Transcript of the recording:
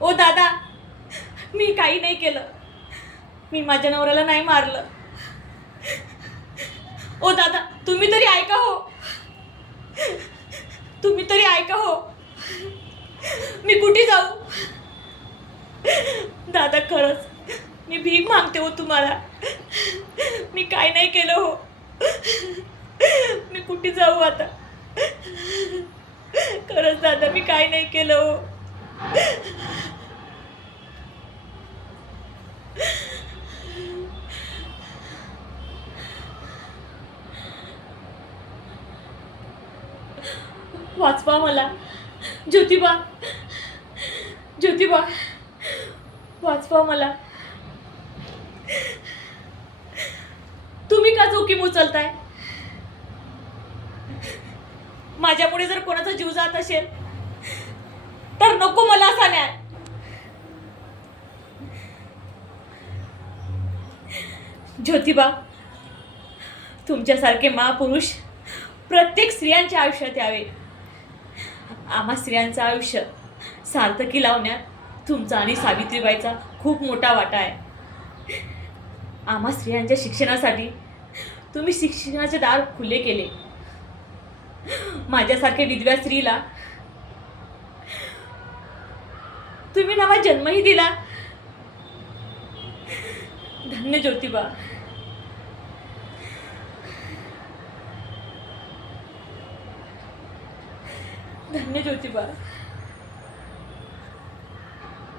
ओ दादा, मी काही नाही केलं. मी माझ्या नवऱ्याला नाही मारलं. ओ दादा, तुम्ही तरी ऐका हो. तुम्ही तरी ऐका हो. मी कुठे जाऊ? दादा, खरंच मी भीक मागते हो तुम्हाला. मी काय नाही केलं हो. मी कुठे जाऊ आता? खरंच दादा, मी काय नाही केलं हो. वाचवा मला. ज्योतिबा, ज्योतिबा, वाचवा मला. तुम्ही का जोखीम उचलताय? माझ्यामुळे जर कोणाचा जीव जात असेल तर नको मला असा न्याय. ज्योतिबा, तुमच्यासारखे महापुरुष प्रत्येक स्त्रियांच्या आयुष्यात यावे. आम्हा स्त्रियांचं आयुष्य सार्थकी लावण्यात तुमचा आणि सावित्रीबाईचा खूप मोठा वाटा आहे. आम्हा स्त्रियांच्या शिक्षणासाठी तुम्ही शिक्षणाचे दार खुले केले. माझ्यासारख्या विधव्या स्त्रीला तुम्ही नवा जन्मही दिला. धन्य ज्योतिबा. धन्य ज्योतिबा.